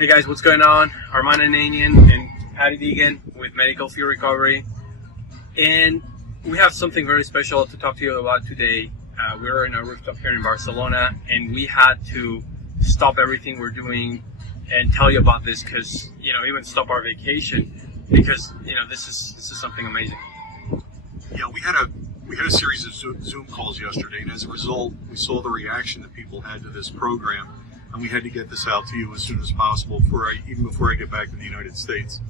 Hey guys, what's going on? Armand Ananian and Patty Deegan with Medical Fee Recovery. And we have something very special to talk to you about today. We're in a rooftop here in Barcelona, and we had to stop everything we're doing and tell you about this because, even stop our vacation because, this is something amazing. Yeah, we had a series of Zoom calls yesterday, and as a result, we saw the reaction that people had to this program, and we had to get this out to you as soon as possible, even before I get back to the United States.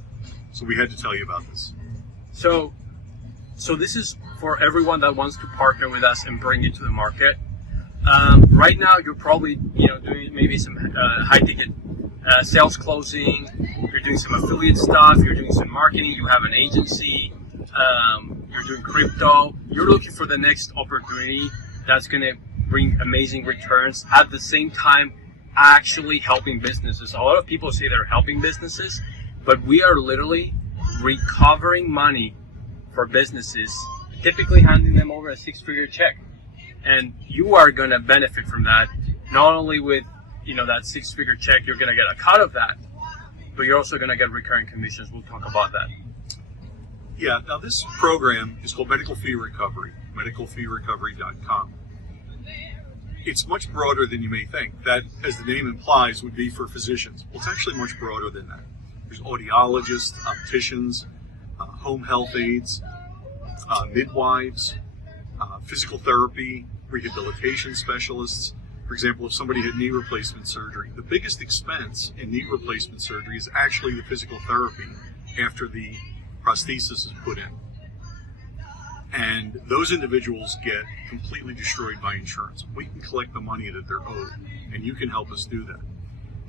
So we had to tell you about this. So this is for everyone that wants to partner with us and bring it to the market. Right now, you're probably doing maybe some high-ticket sales closing. You're doing some affiliate stuff. You're doing some marketing. You have an agency. You're doing crypto. You're looking for the next opportunity that's going to bring amazing returns at the same time actually helping businesses. A lot of people say they're helping businesses, but we are literally recovering money for businesses, typically handing them over a six-figure check. And you are going to benefit from that. Not only with, that six-figure check, you're going to get a cut of that, but you're also going to get recurring commissions. We'll talk about that. Yeah, now this program is called Medical Fee Recovery, medicalfeerecovery.com. It's much broader than you may think. That, as the name implies, would be for physicians. Well, it's actually much broader than that. There's audiologists, opticians, home health aides, midwives, physical therapy, rehabilitation specialists. For example, if somebody had knee replacement surgery, the biggest expense in knee replacement surgery is actually the physical therapy after the prosthesis is put in. And those individuals get completely destroyed by insurance. We can collect the money that they're owed, and you can help us do that.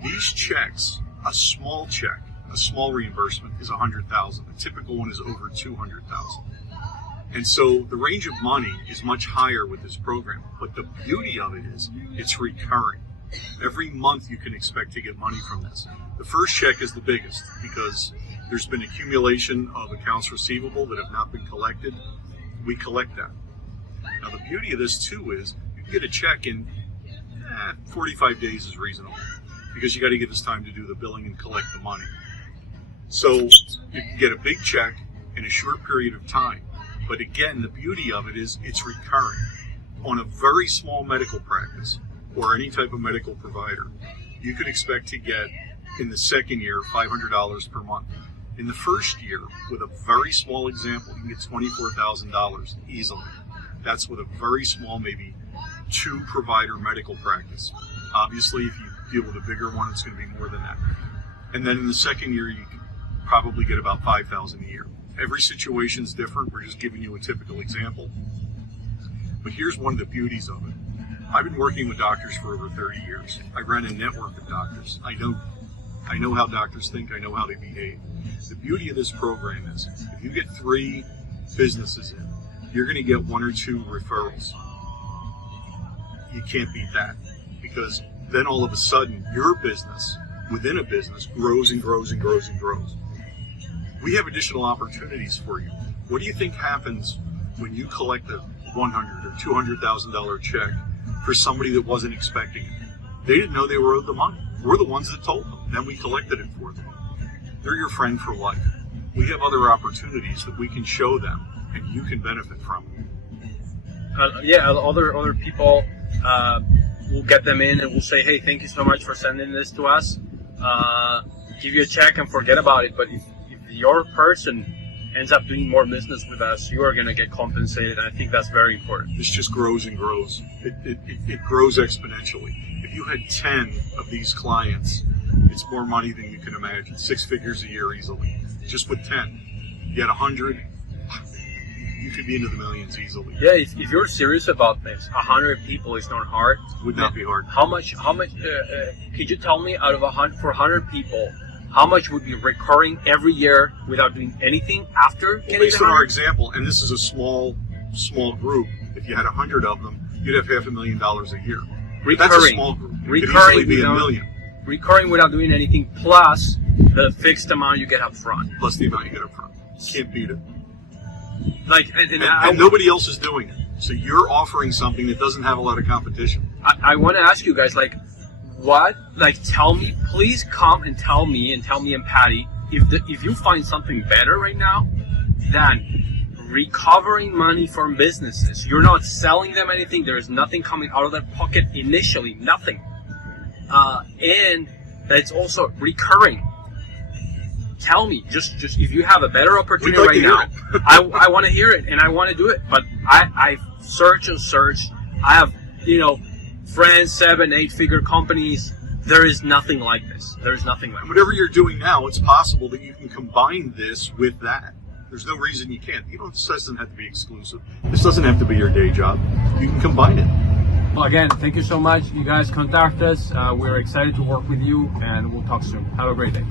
These checks, a small check, a small reimbursement is $100,000. A typical one is over $200,000. And so the range of money is much higher with this program. But the beauty of it is it's recurring. Every month you can expect to get money from this. The first check is the biggest because there's been accumulation of accounts receivable that have not been collected. We collect that. Now the beauty of this too is you can get a check in 45 days is reasonable because you got to give us time to do the billing and collect the money. So you can get a big check in a short period of time. But again, the beauty of it is it's recurring. On a very small medical practice or any type of medical provider, you could expect to get in the second year $500 per month. In the first year, with a very small example, you can get $24,000 easily. That's with a very small, maybe 2-provider medical practice. Obviously, if you deal with a bigger one, it's going to be more than that. And then in the second year, you can probably get about $5,000 a year. Every situation is different. We're just giving you a typical example. But here's one of the beauties of it. I've been working with doctors for over 30 years. I ran a network of doctors. I know how doctors think. I know how they behave. The beauty of this program is if you get 3 businesses in, you're going to get 1 or 2 referrals. You can't beat that because then all of a sudden your business within a business grows and grows and grows and grows. We have additional opportunities for you. What do you think happens when you collect a $100,000 or $200,000 check for somebody that wasn't expecting it? They didn't know they were owed the money. We're the ones that told them. Then we collected it for them. They're your friend for life. We have other opportunities that we can show them, and you can benefit from. Other people, we'll get them in and we'll say, hey, thank you so much for sending this to us. Give you a check and forget about it. But if your person ends up doing more business with us, you are going to get compensated, and I think that's very important. This just grows and grows. It grows exponentially. If you had 10 of these clients, it's more money than you can imagine. 6 figures a year easily. Just with 10. You had 100, you could be into the millions easily. Yeah, if you're serious about this, 100 people is not hard. Would not be hard. How much, could you tell me out of 100 people, how much would be recurring every year without doing anything after getting based on 100? our example, and this is a small group, if you had 100 of them, you'd have $500,000 a year. Recurring. That's a small group. It could easily be $1 million. Recurring without doing anything, plus the fixed amount you get up front. Plus the amount you get up front. Can't beat it. And nobody else is doing it. So you're offering something that doesn't have a lot of competition. I want to ask you guys, what like tell me, please come and tell me and Patty if you find something better right now than recovering money from businesses. You're not selling them anything. There is nothing coming out of their pocket initially, nothing. And that's also recurring. Tell me, just if you have a better opportunity We'd like right to now, hear it. I want to hear it and I want to do it. But I search and search. I have, friends, 7-8 figure companies. There is nothing like this. There is nothing like this. Whatever you're doing now, it's possible that you can combine this with that. There's no reason you can't. This doesn't have to be exclusive. This doesn't have to be your day job. You can combine it. Well, again, thank you so much. You guys contact us. We're excited to work with you and we'll talk soon. Have a great day.